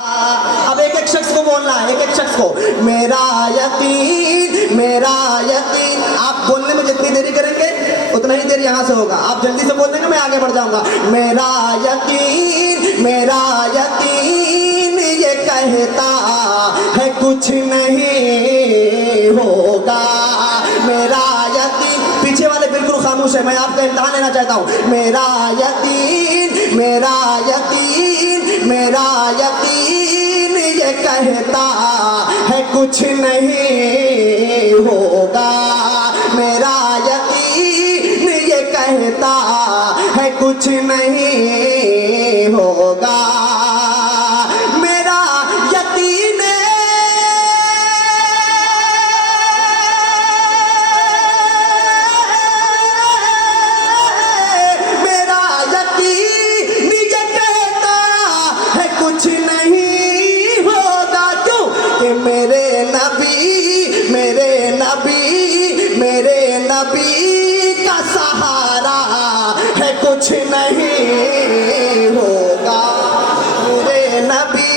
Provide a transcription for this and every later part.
अब एक एक शख्स को बोलना है, एक एक शख्स को। मेरा यकीन। आप बोलने में जितनी देरी करेंगे उतना ही देर यहाँ से होगा। आप जल्दी से बोल देंगे, मैं आगे बढ़ जाऊंगा। मेरा यकीन ये कहता है कुछ नहीं होगा। मेरा यकीन। पीछे वाले बिल्कुल खामोश है, मैं आपका इम्तिहान लेना चाहता हूँ। मेरा यकीन ये कहता है कुछ नहीं होगा। मेरा यकीन ये कहता है कुछ नहीं होगा। मेरा यकीन कुछ नहीं होगा। क्यों? कि मेरे नबी का सहारा है कुछ नहीं होगा। मेरे नबी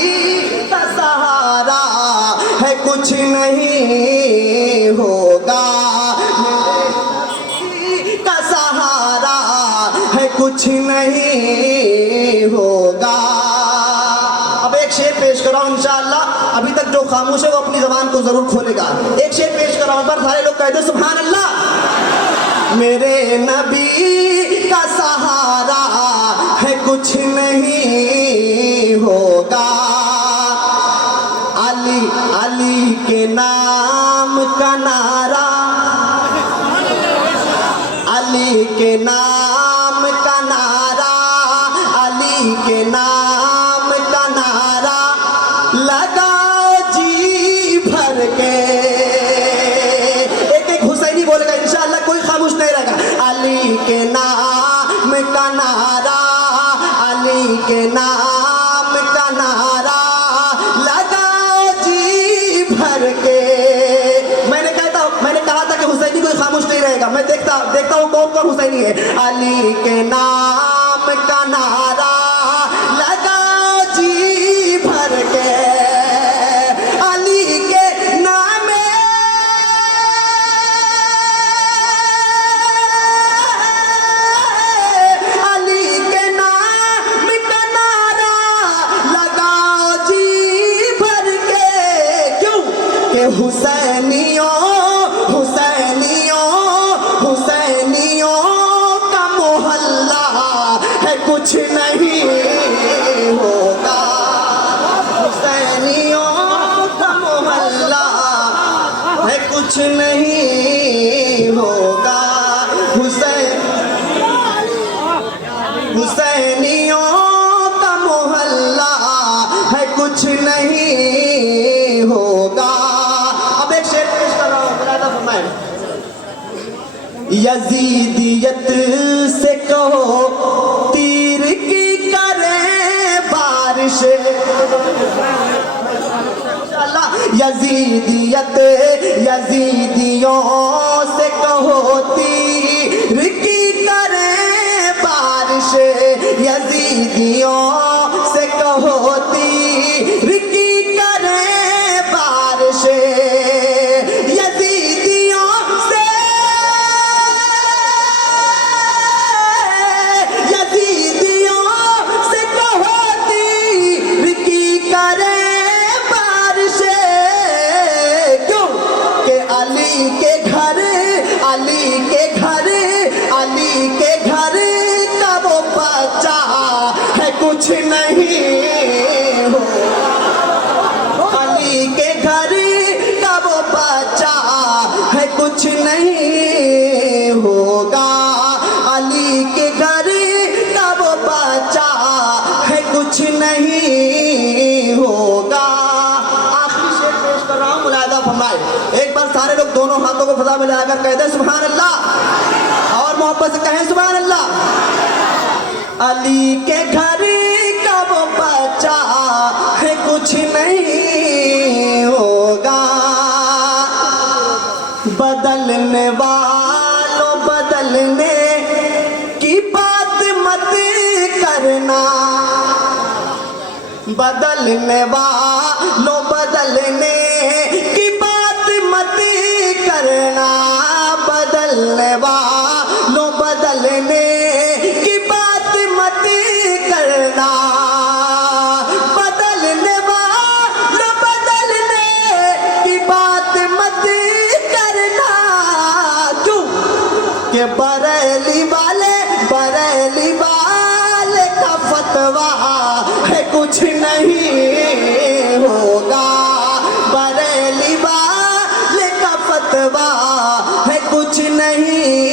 का सहारा है कुछ नहीं होगा। मेरे नबी का सहारा है कुछ नहीं होगा। शेर पेश कराओ इंशाअल्लाह। अभी तक जो खामोश है वो अपनी जबान को जरूर खोलेगा। एक शेर पेश कराओ, पर सारे लोग कह दो सुभान अल्लाह। मेरे नबी का सहारा है कुछ नहीं होगा। अली के नाम का नारा, अली के नाम का नारा, अली के नाम लगाओ जी भर के। एक एक हुसैनी बोलेगा इंशाअल्लाह, कोई खामोश नहीं रहेगा। अली के नाम का नारा, अली के नाम का नारा लगाओ जी भर के। मैंने कहा था कि हुसैनी कोई खामोश नहीं रहेगा। मैं देखता हूँ कौन कौन हुसैनी है। अली के नाम का नारा लगाओ जी भर के। हुसैनियों का मोहल्ला है कुछ नहीं होगा। हुसैनियों का मोहल्ला है कुछ नहीं होगा। हुसैनियों का मोहल्ला है कुछ नहीं होगा। यजीदियत से कहो तीर की करे बारिश। यजीदियों से कहो तीर की करे बारिश। यजीदियों से कहो तीर की करे बारिश। अली के घर का वो बच्चा है कुछ नहीं होगा। अली के घर का वो बच्चा है कुछ नहीं होगा। अली के घर का वो बच्चा है कुछ नहीं होगा। आखिरी शेर पेश कर रहा हूँ, मुलाहिजा फरमाए। एक बार सारे लोग दोनों हाथों को फजा में लगाकर कह दे सुभान अल्लाह, और मोहब्बत से कहें सुभान अल्लाह। अली के घर का वो बच्चा है कुछ नहीं होगा। बदलने वालों बदलने की बात मत करना। बदलने वालों बदलने की बात मत करना, बदलने वालों बदलने की बात मत करना, बदलने वालों बदलने की बात मत करना। क्यों कि बरेली वाले का फतवा है कुछ नहीं होगा, बरेली वाले का फतवा है कुछ नहीं